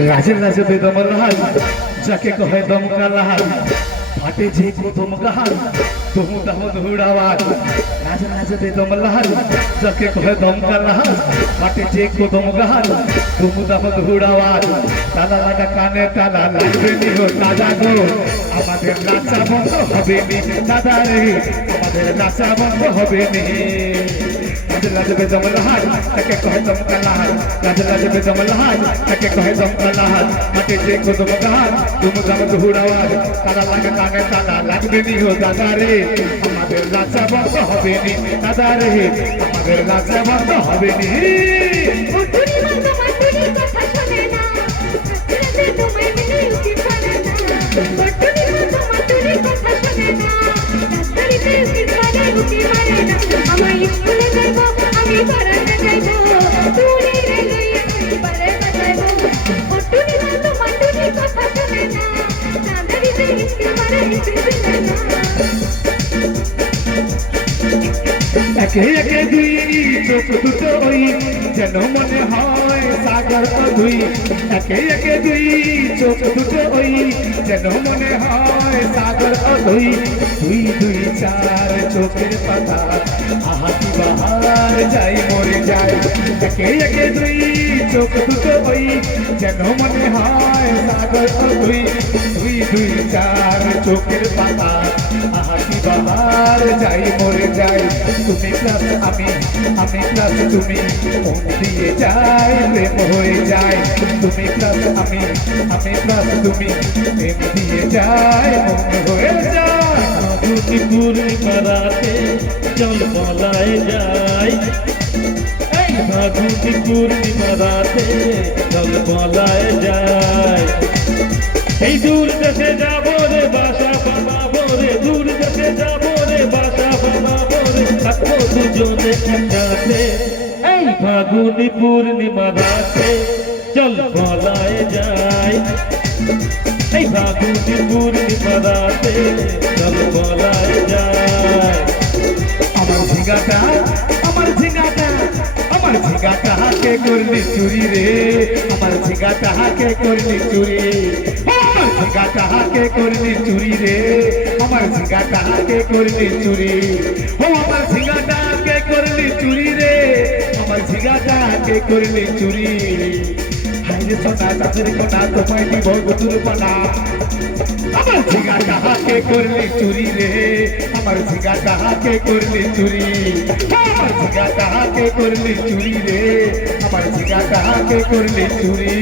রাজে রাজে বেদম লাল যাকে কহে দমকা লাল ফাটে যে প্রথম গাল তুমু দাহ ধুড়াওয়াজ রাজে রাজে বেদম লাল যাকে কহে দমকা লাল ফাটে যে প্রথম গাল তুমু দাহ ধুড়াওয়াজ তালা লাগা কানে তালা লাগবে নি গো দাদা গো আমাদের নাচা বন্ধ হবে নি দাদা রে আমাদের নাচা বন্ধ হবে নি রাজে রাজে বেদম লাল তাকে কহে দমকা লাল রাজে রাজে বেদম লাল তাকে কহে দমকা লাল ফাটে যে প্রথম গাল তুমু দাহ ধুড়াওয়াজ তালা লাগা কানে তালা লাগবে নি গো দাদা রে আমাদের নাচা বন্ধ হবে নি দাদা রে আমাদের নাচা বন্ধ হবে নি একে একে দুই চোখ দুটো ওই যেন মনে হয় সাগর দুই একে একে দুই চোখ দুটো ওই যেন মনে হয় সাগর দুই দুই দুই চার চোখের পাতা আহাতি বাহার যাই মরে যায় একে একে দুই চোখ দুটো ওই যেন মনে হয় সাগর দুই দুই দুই চার চোখের পাতা আহাতি বাহার যাই মরে যায় তুমি প্লাস আমি প্লাস তুমি মন দিয়ে যায় প্রেম হয়ে যায় তুমি প্লাস আমি প্লাস তুমি প্রেম দিয়ে যায় মন হয়ে যায় দুপুর পাড়াতে জল বলায় যায় দুপুর পাড়াতে জল বলায় যায় এই দূর দেশে যাবো রে বাসা বাবা রে দূর দেশে যাবো রে বাসা বাবা রে থাকবো দুজনে একসাথে এই ফাগুনি পূর্ণিমা রাতে জল বলায় যায় এই ফাগুনি পূর্ণিমা রাতে জল বলায় যায় আমার ঝিঙ্গাটা আমার ঝিঙ্গাটা আমার ঝিঙ্গাটা হাকে করলি চুরি রে আমার ঝিঙ্গাটা হাকে করলি চুরি আমার ঝিঙ্গাটা হাকে করলি চুরি রে আমার ঝিঙ্গাটা হাকে করলি চুরি ও আমার ঝিঙ্গাটা হাকে করলি চুরি রে আমার ঝিঙ্গাটা হাকে করলি চুরি হাইরে সোনা চাঁদের কোনা তোমায় দিব গদুর পানা আমার ঝিঙ্গাটা হাকে করলি চুরি রে আমার ঝিঙ্গাটা হাকে করলি চুরি আমার ঝিঙ্গাটা হাকে করলি চুরি রে আমার ঝিঙ্গাটা হাকে করলি চুরি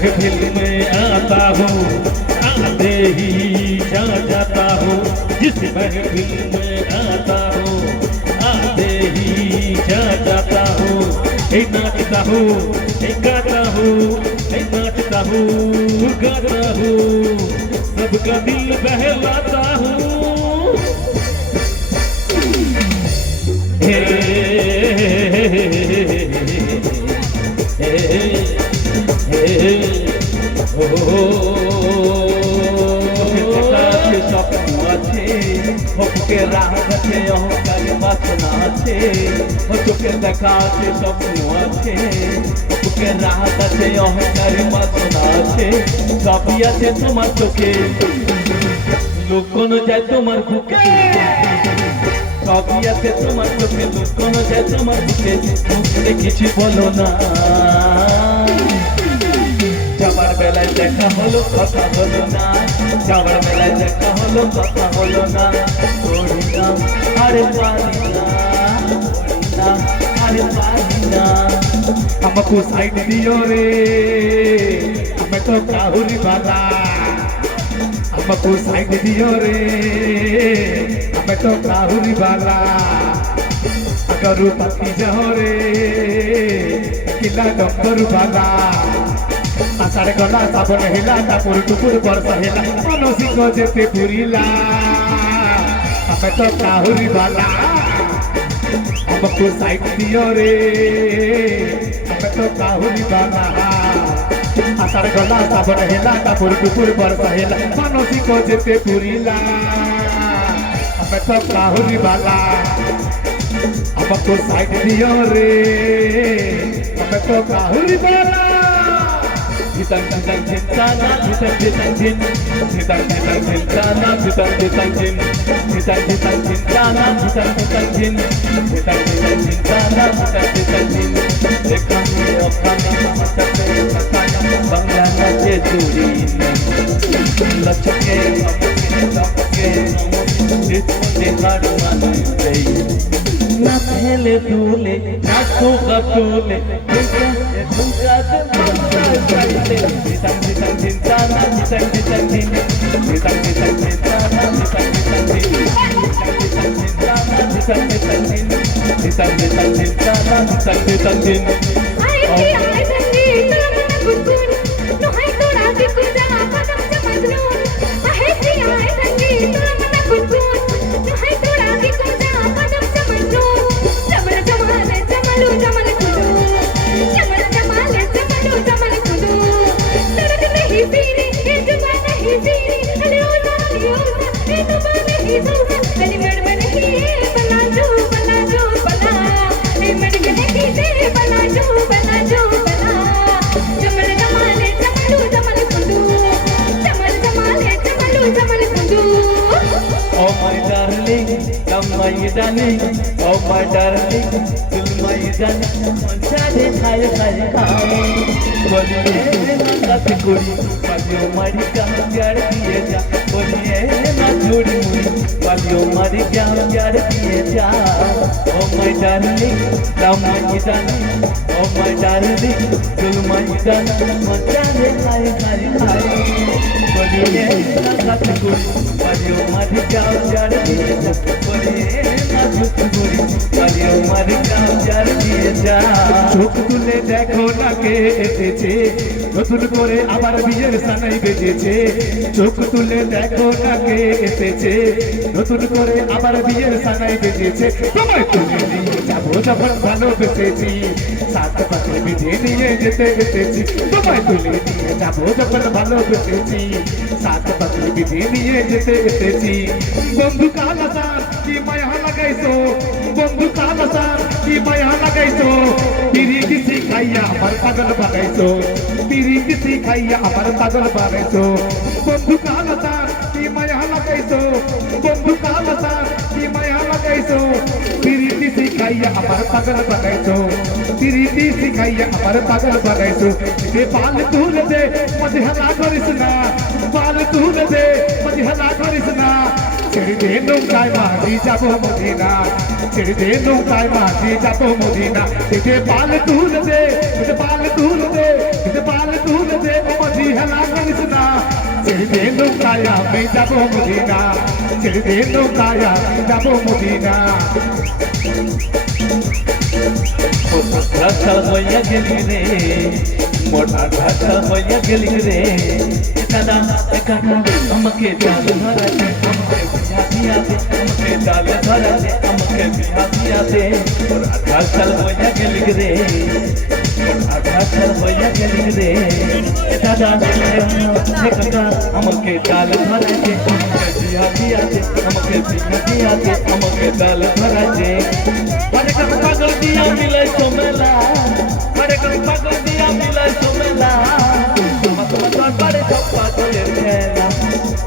महफिल में आता हूँ आते ही जा जाता हूँ जिस महफिल में आता हूँ आते ही जा जाता हूँ नाचता हूँ गाता हूँ नाचता हूँ गाता हूँ सबका दिल बहलाता हूँ বুকে রাত আছে অহংকারে বাসনা আছে চোখে দেখা আছে স্বপ্ন আছে বুকে রাত আছে অহংকারে বাসনা আছে সবই আছে তোমার চোখে লুকোনো যায় তোমার বুকে সবই আছে তোমার চোখে লুকোনো যায় তোমার বুকে মুখে কিছু বলো না যাবার বেলা মেলায় দেখা হলো কথা হলো না, যাওয়ার মেলায় দেখা হলো কথা হলো না, করি না আরে পারি না, করি না আরে পারি না। हमको साइड दियो रे हमें तो काहुरी वाला, हमको साइड दियो रे हमें तो काहुरी वाला। अगर पति जाओ रे किला डम्बर वाला, आषाढ़ गला साबन हेला टापुर टुपुर बरसा हेला मनसी को जेते पुरीला, हमें तो काहुरी वाला। हमको साइड दियो रे हमें तो काहुरी वाला, आषाढ़ गला साबन हेला टापुर टुपुर बरसा हेला मनसी को जेते पुरीला, हमें तो काहुरी वाला। हमको साइड दियो रे हमें तो काहुरी वाला। Ditang ditang cintana, ditang ditang cin, ditang ditang cintana, ditang ditang cin, ditang ditang cintana, ditang ditang cin, ditang ditang cintana, ditang ditang cin. Dekhange okhane matape matana, banglana ke churi lachke apke lapke, jitne hari mane dei. Na phele dule, na thoka dule, dhunka ditang ditang cintana, ditang ditang cin, ditang ditang cintana, ditang ditang cin, ditang ditang cintana, ditang ditang cin, ditang ditang cintana, ditang ditang cin. Ay tangi tulang mana gugun, no hay tora di kuda padam samadron. Ay tangi tulang mana gugun, no hay tora di kuda padam samadron. Jamal jamal jamalu jamal kudu, jamal jamal jamalu jamal kudu. Dard nahi piri, ye juba nahi piri, alioza ye juba nahi soza, ali med med nahi bana jo bana jo bana, ay med nahi de bana jo bana jo bana. Jamal jamal jamalu jamal kudu, jamal jamal jamalu jamal kudu. Oh my darling, come my darling, oh my darling, till my darling, manchade khai khai khai. Boliye na kat kuri, paliyo mari ka pyar diye ja. Boliye na chori muri, paliyo mari ka pyar diye ja. Oh my darling, come my darling, oh my darling, till my darling, manchade khai khai khai. Boliye na kat kuri, paliyo mari ka pyar diye ja. Boliye na chori muri, paliyo mari ka pyar diye ja. চোখ তুলে দেখো না কে এসেছে, নতুন করে আবার বিয়ের সানাই বেজেছে। চোখ তুলে দেখো না কে এসেছে, নতুন করে আবার বিয়ের সানাই বেজেছে। তোমায় তুলে নিয়ে যাবো যখন ভালোবেসেছি, সাত পাখি বিধে নিয়ে যেতে এসেছি। তোমায় তুলে নিয়ে যাবো যখন ভালোবেসেছি, সাত পাখি বিধে নিয়ে যেতে এসেছি। বন্ধু কালাসান কি মায়া লাগাইছো, বন্ধু কালাসান কি মায়া লাগাইছো, পিরি কিসি খাইয়া আমার পাগল বানাইছো, পিরি কিসি খাইয়া আমার পাগল বানাইছো। বন্ধু কালাসান কি মায়া লাগাইছো, বন্ধু কালাসান কি মায়া লাগাইছো, পিরি কিসি খাইয়া আমার পাগল বানাইছো, পিরি কিসি খাইয়া আমার পাগল বানাইছো। যে পাল তুলে দে মজে হালা করিস না, পাল তুলে দে মজে হালা করিস না। ছেড়ে দে নৌকায় মাঝি যাবো মদিনা, ছেড়ে দে নৌকায় মাঝি যাবো মদিনা। এতে পাল তুলে দে, এতে পাল তুলে দে, এতে পাল তুলে দে ও মাঝি হেলা করিস না। ছেড়ে দে নৌকায় আমি যাবো মদিনা, ছেড়ে দে নৌকায় আমি যাবো মদিনা। রাস্তা হইয়া গেলি রে, মোটা রাস্তা হইয়া গেলি রে। দাদা একাকা আমাকে জাল ধরাতে, আমাকে বিয়া দিয়াতে, আমাকে জাল ধরাতে, আমাকে বিয়া দিয়াতে। রাস্তা হইয়া গেলি রে, মোটা রাস্তা হইয়া গেলি রে। দাদা একাকা আমাকে জাল ধরাতে, আমাকে বিয়া দিয়াতে, আমাকে বিয়া দিয়াতে, আমাকে জাল ধরাতে। আরে কাকা পাগল দিয়া মিলাই সোমেলা, আরে কাকা পাগল দিয়া মিলাই সোমেলা। বাবা তোমার দরবারে সব পাগলের খেলা,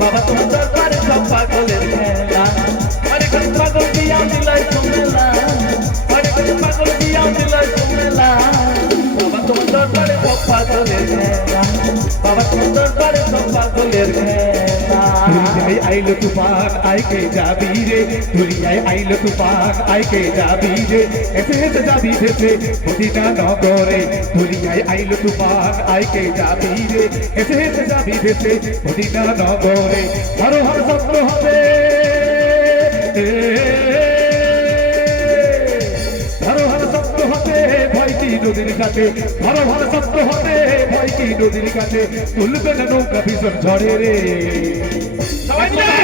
বাবা তোমার দরবারে সব পাগলের খেলা। আরে কাকা পাগল দিয়া মিলাই সোমেলা, আরে কাকা পাগল দিয়া মিলাই সোমেলা। বাবা তোমার দরবারে সব পাগলের খেলা, বাবা তোমার দরবারে সব পাগলের খেলা দুনিয়ায় আইলো তুফান আইকে যাবি রে দুনিয়ায় আইলো তুফান আইকে যাবি রে এসে এসে যাবি ভেসে মদিনা নগরে দুনিয়ায় আইলো তুফান আইকে যাবি রে এসে এসে যাবি ভেসে মদিনা নগরে হর হর শব্দ হবে হর হর শব্দ হবে ভয় কি নদীর কাছে হর হর শব্দ হবে ভয় কি নদীর কাছে তুলবে না নৌকা ভীষণ ঝড়ে রে সবাই মিলে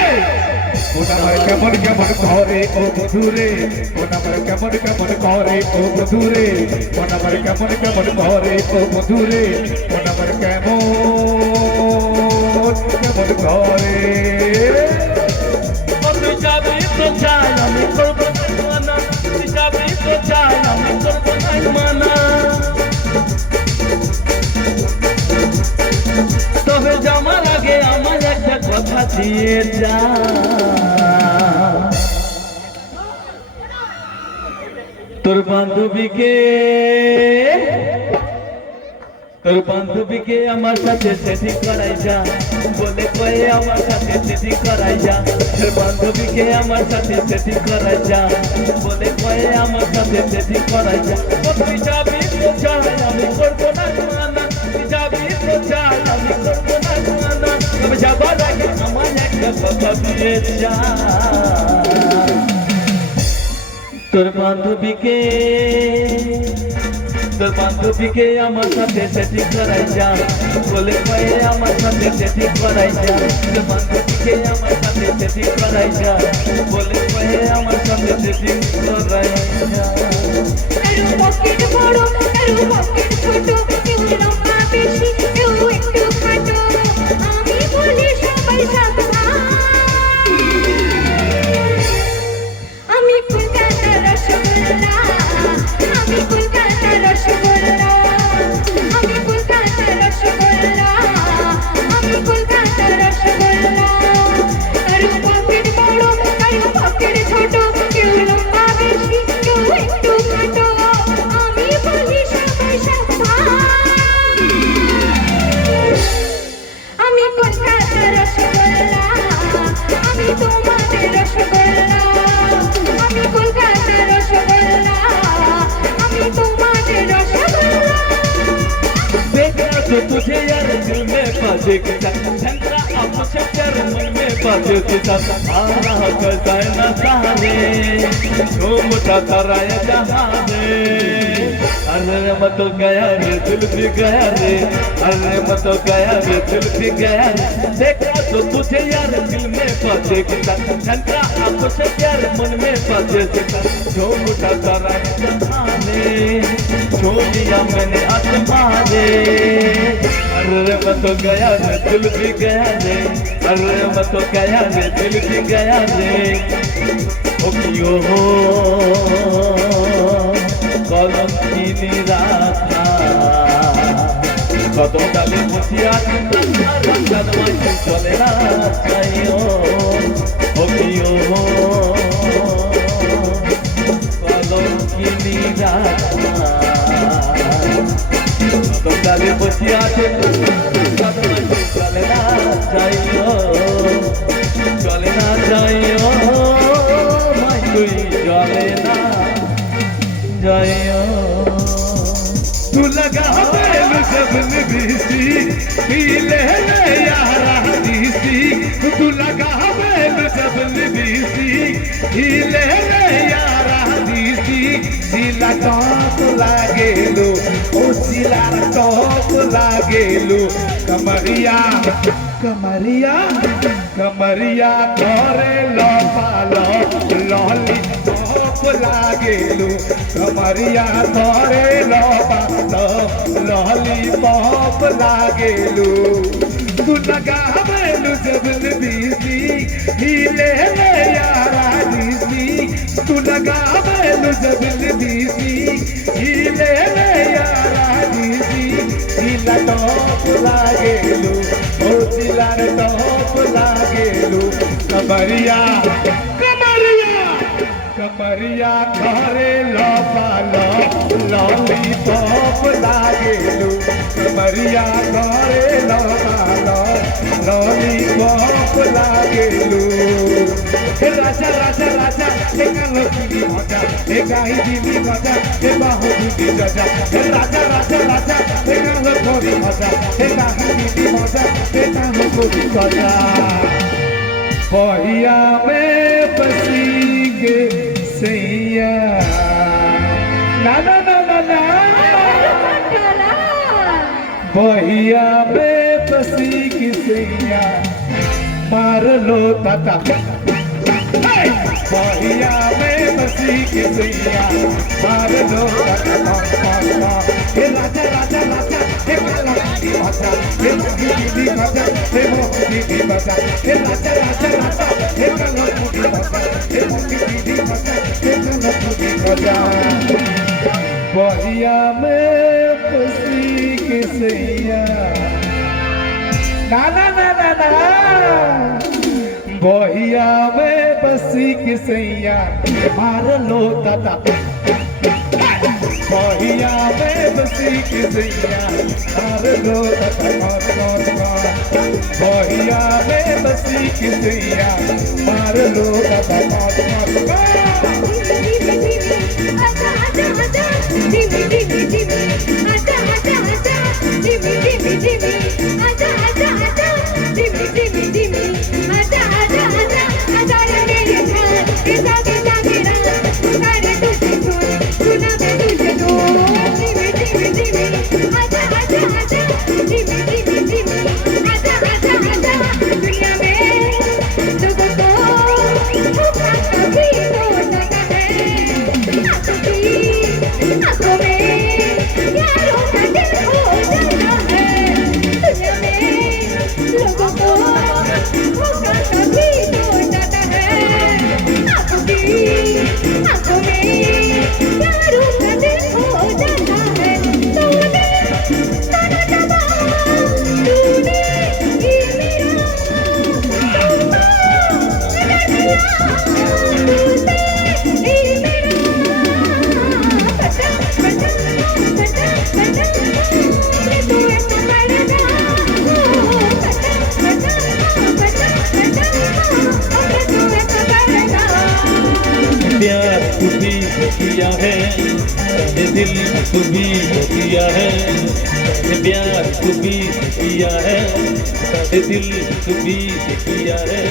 ওনামার কেমন কেমন করে ও বধুরে ওনামার কেমন কেমন করে ও বধুরে ওনামার কেমন কেমন করে ও বধুরে ওনামার কেমন কেমন করে তুই যাবি তো চাই আমি করবো মানা তুই যাবি তো চাই আমি করবো মানা তবে যাওয়ার আগে আমার একটা কথা দিয়ে যা তোর বান্ধবীকে আমার সাথে সেটিং করাই যা বলে কয়ে আমার সাথে সেটিং করাই যা তোর বান্ধবীকে আমার সাথে সেটিং করাই যা বলে কয়ে আমার সাথে সেটিং করাই যা তুই যাবি তো চাই আমি করবো না মানা তুই যাবি তো চাই আমি করবো না মানা তবে যাবার আগে আমার একটা কথা দিয়ে যা তোর বান্ধবীকে আমার সাথে সেটিং করাই যা বলে কয়ে আমার সাথে সেটিং করাই যা তোর বান্ধবীকে আমার সাথে সেটিং করাই যা বলে কয়ে আমার সাথে সেটিং করাই যা কারো পকেট বড় কারো পকেট ছোট কেউ লম্বা বেশি কেউ একটু খাটো আমি বলি সবাই সাবধান আমি কলকাতা রসগোল্লা আমি কলকাতা রসগোল্লা আমি কলকাতা রসগোল্লা আমি কলকাতা রসগোল্লা কারো পকেট বড় কারো পকেট ছোট কেউ লম্বা বেশি কেউ একটু খাটো আমি বলি সবাই সাবধান আমি কলকাতা রসগোল্লা আমি তোমাদের রসগোল্লা আমি কলকাতা রসগোল্লা আমি তোমাদের রসগোল্লা देखा तो तुझे यार दिल में बाजे के साथ झंडा अब से प्यार मन में बाजे के साथ आना करता है ना सहारे झूमता तराया जहाँ रे अरे मत गया रे दिल भी गया रे अरे मत गया रे दिल भी गया रे देखा तो तुझे यार दिल में बाजे के साथ झंडा अब से प्यार मन में बाजे के साथ झूमता तराया जहाँ रे छोड़ दिया मैंने आसमां रे अरे मैं तो गया रे दिल भी गया रे अरे मैं तो गया रे दिल भी गया रे ओ कियो हो कलम की निराशा कदम डाले मुझिया रंजन माई चले ना चाहिए ओ कियो हो कलम की निराशा তোমরা বসে আছে চলে না যাইও ভাই তুই চলে না যাইও तू लगा बेलू जबन बीसी पीले यारा दीसी तू लगा बेलू जबन बीसी पीले यारा दीसी सिला टॉप लागेलो ओ सिला टॉप लागेलो कमरिया कमरिया कमरिया करे लो पालो लॉली लागेलू कमरिया तोरे लॉलीपॉप लागेलू तू लगावेलू जबन बीसी हिले यारा दीसी तू लगावेलू जबन बीसी हिले यारा दीसी हिला टॉप लागेलू ओ सिलार टॉप लागेलू कमरिया कमरिया कमरिया घरे लपालो लॉलीपॉप लागेलू कमरिया घरे लपालो लॉलीपॉप लागेलू हे राजा राजा राजा हे कालो दिली मजा हे गाई दिली मजा हे बाहु दिली गजा हे राजा राजा राजा हे कालो थोड़ी मजा हे गाई दिली मजा हे कालो थोड़ी गजा बहिया में बसी के सैया ना ना ना ना ना बहिया में बसी की सैया मार लो ताता बहिया में बसी की सैया मार लो ताता हे राजा राजा राजा हे काला दी भाषा हे मोही दी भाषा हे मोही दी भाषा हे राजा राजा राजा हे काला दी भाषा हे मोही दी भाषा हे काला दी भाषा बहिया में बसी की सैया ना ना ना ना ना बहिया में बसी की सैया मार लो दादा बहिया में बसी की सैया मार लो दादा बहिया में बसी की सैया मार लो दादा किया है दिल को भी किया है प्यार को भी किया है दिल को भी किया है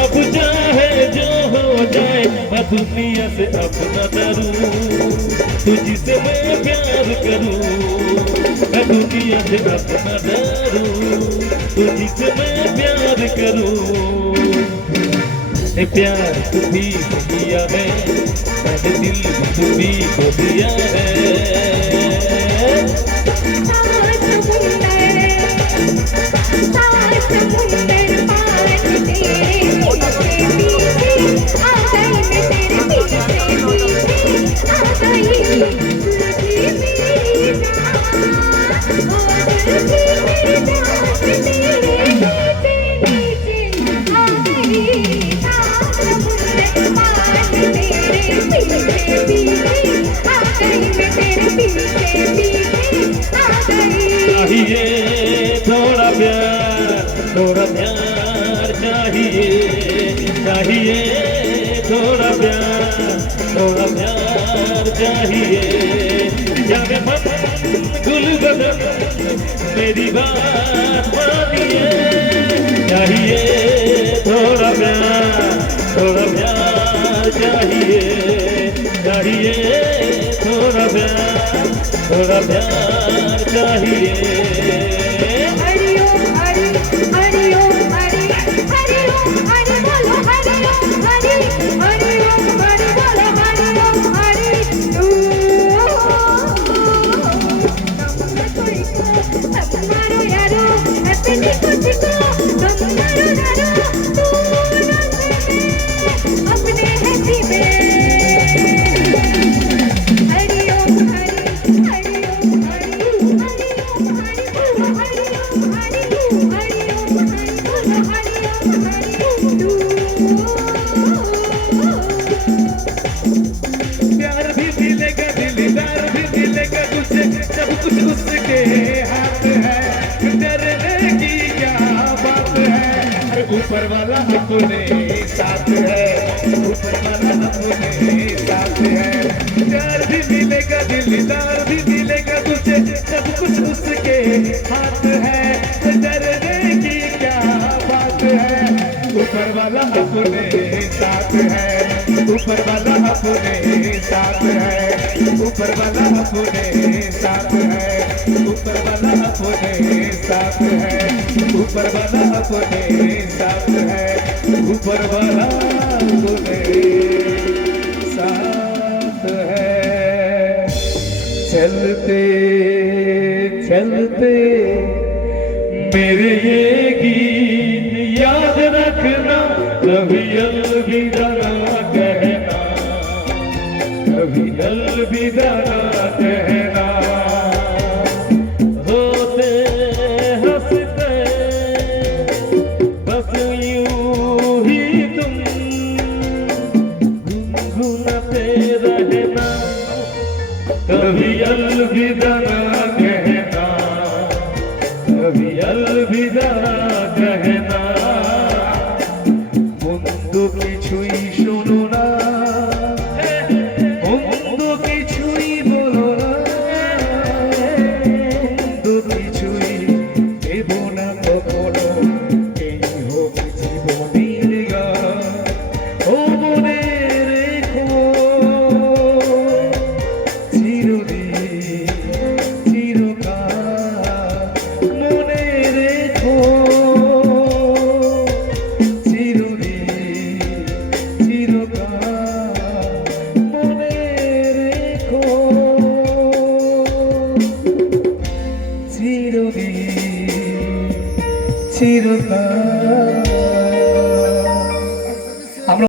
अब चाहे जो हो जाए मैं दुनिया से अपना डरूं तुझसे मैं प्यार करूं मैं दुनिया से अपना डरूं तुझसे मैं प्यार करूं प्यार को भी किया है दिल को भी दिया है चाहिए थोड़ा प्यार चाहिए चाहिए थोड़ा प्यार चाहिए जाने मन गुल बदन मेरी बात मानिए चाहिए थोड़ा प्यार चाहिए चाहिए थोड़ा प्यार चाहिए हरिओम हरि हरिओम हरि हरिओम हरि बोलो हरिओम हरि हरिओम हरि बोलो हरिओम हरि तुम्हारो यारो अपने कुछ को तुम्हारो यारो तू अपने हंसी में हरिओम हरि हरिओम हरि हरिओम हरि ऊपर वाला अपने साथ है, ऊपर वाला अपने साथ है। प्यार भी मिलेगा, दिलदार भी मिलेगा तुझे, सब कुछ उसके हाथ है, तो डरने की क्या बात है। ऊपर वाला अपने साथ है, ऊपर वाला अपने साथ है, ऊपर वाला अपने साथ है, ऊपर वाला अपने साथ है, ऊपर वाला अपने साथ है, ऊपर वाला अपने साथ है। चलते चलते मेरे ये गीत याद रखना, कभी अलविदा ना कहना, कभी अलविदा ना कहना। होते हंसते बस यूं ही तुम गुनगुनाते रहना, कभी अलविदा ना कहना, कभी अलविदा ना कहना। বন্ধু কিছুই শোনো না, বন্ধু কিছুই বলো না, বন্ধু কিছুই দেব না কখনো, এই হোক জীবনের গান। ও মনে রেখো চিরদিন চিরকাল, মনে রেখো চিরকাল।